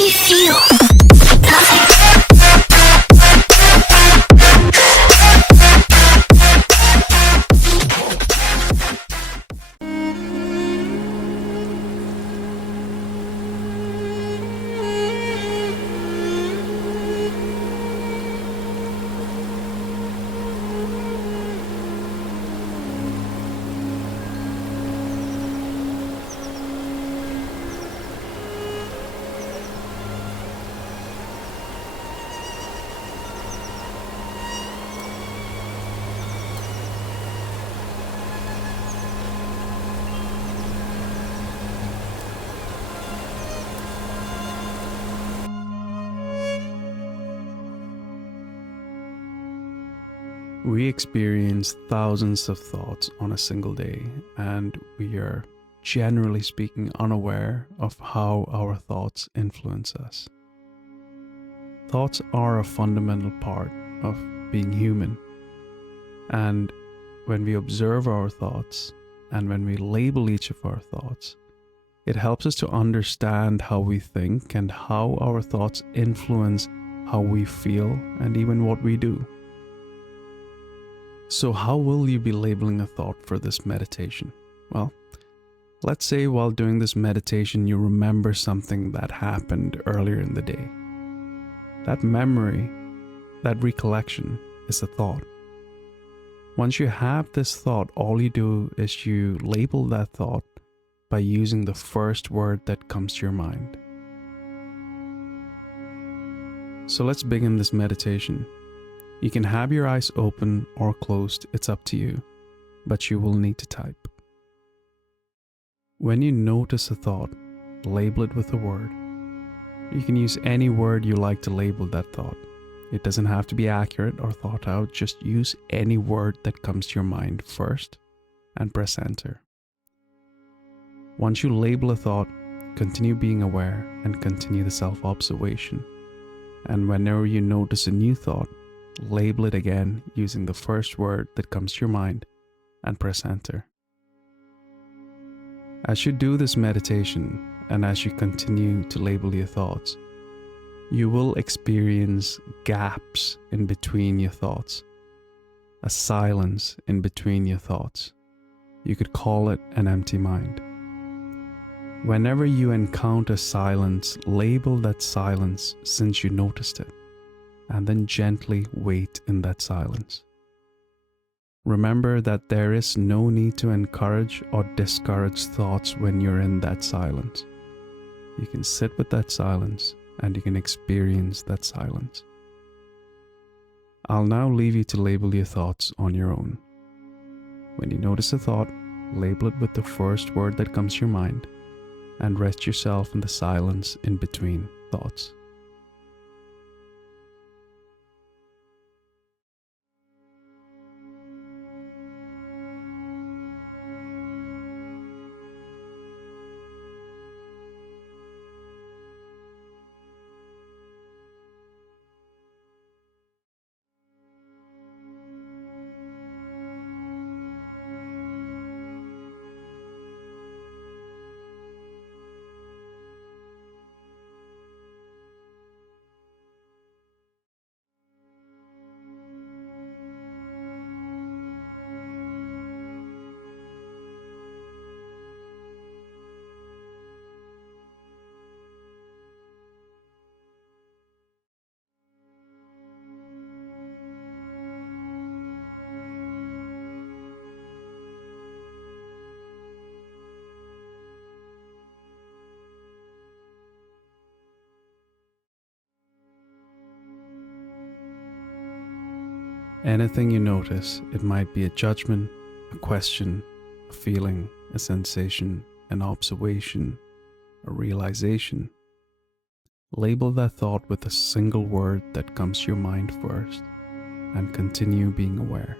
do you feel? Nothing. We experience thousands of thoughts on a single day, and we are, generally speaking, unaware of how our thoughts influence us. Thoughts are a fundamental part of being human, and when we observe our thoughts and when we label each of our thoughts, it helps us to understand how we think and how our thoughts influence how we feel and even what we do. So how will you be labeling a thought for this meditation? Well, let's say while doing this meditation you remember something that happened earlier in the day. That memory, that recollection is a thought. Once you have this thought, all you do is you label that thought by using the first word that comes to your mind. So let's begin this meditation. You can have your eyes open or closed, it's up to you, but you will need to type. When you notice a thought, label it with a word. You can use any word you like to label that thought. It doesn't have to be accurate or thought out, just use any word that comes to your mind first and press enter. Once you label a thought, continue being aware and continue the self-observation. And whenever you notice a new thought, label it again using the first word that comes to your mind and press enter. As you do this meditation and as you continue to label your thoughts, you will experience gaps in between your thoughts, a silence in between your thoughts. You could call it an empty mind. Whenever you encounter silence, label that silence since you noticed it, and then gently wait in that silence. Remember that there is no need to encourage or discourage thoughts when you're in that silence. You can sit with that silence and you can experience that silence. I'll now leave you to label your thoughts on your own. When you notice a thought, label it with the first word that comes to your mind and rest yourself in the silence in between thoughts. Anything you notice, it might be a judgment, a question, a feeling, a sensation, an observation, a realization. Label that thought with a single word that comes to your mind first, and continue being aware.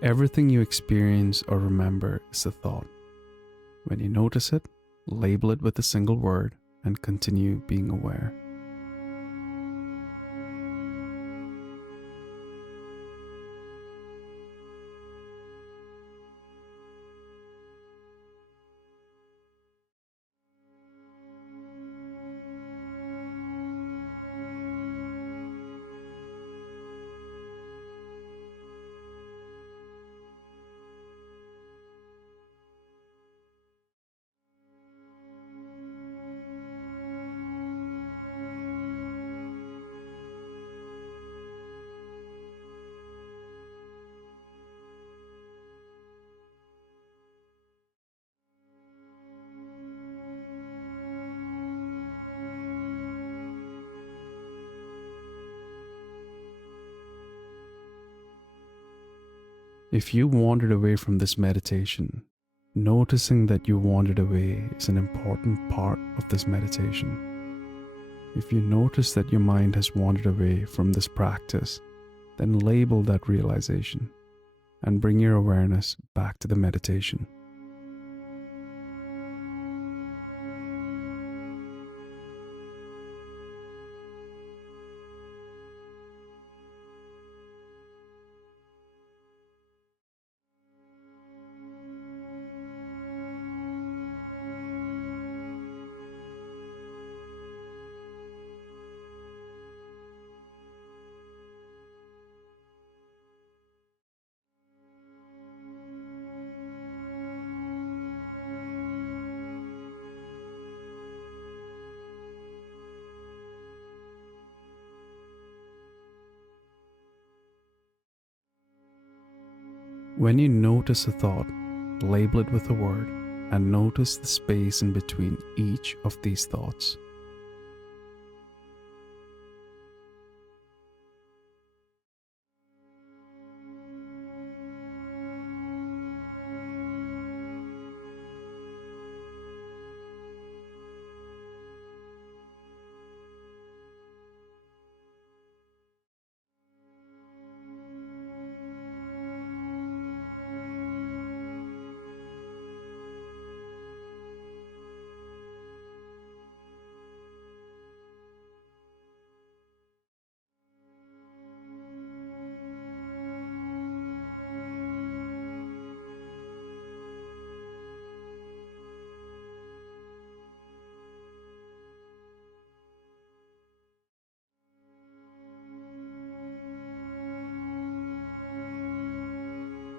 Everything you experience or remember is a thought. When you notice it, label it with a single word and continue being aware. If you wandered away from this meditation, noticing that you wandered away is an important part of this meditation. If you notice that your mind has wandered away from this practice, then label that realization and bring your awareness back to the meditation. When you notice a thought, label it with a word and notice the space in between each of these thoughts.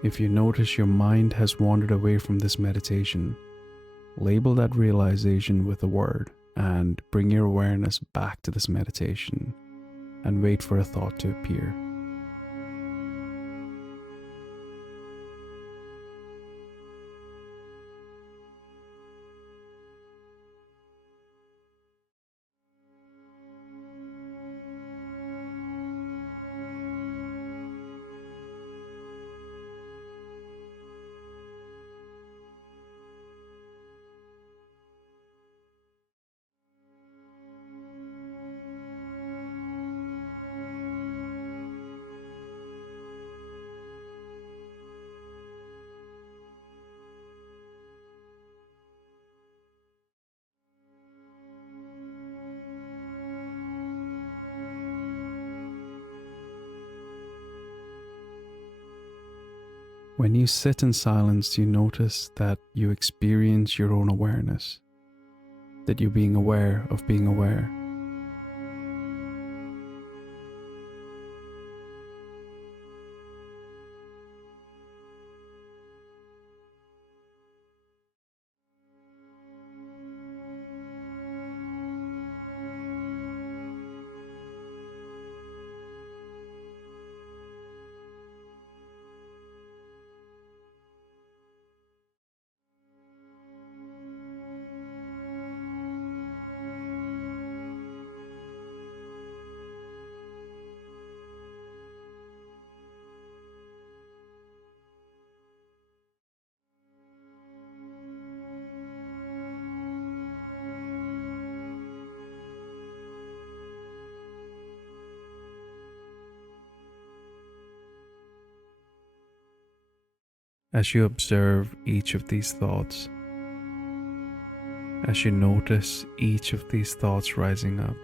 If you notice your mind has wandered away from this meditation, label that realization with a word and bring your awareness back to this meditation and wait for a thought to appear. When you sit in silence, you notice that you experience your own awareness, that you're being aware of being aware. As you observe each of these thoughts, as you notice each of these thoughts rising up,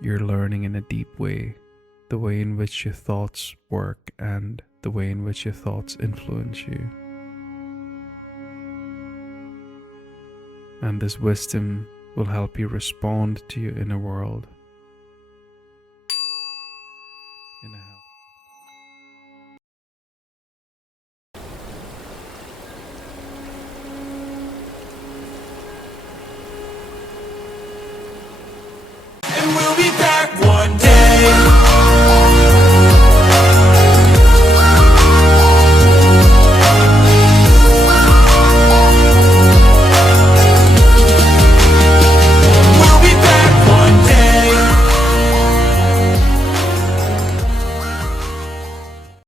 you're learning in a deep way the way in which your thoughts work and the way in which your thoughts influence you. And this wisdom will help you respond to your inner world in a healthy. And we'll be back.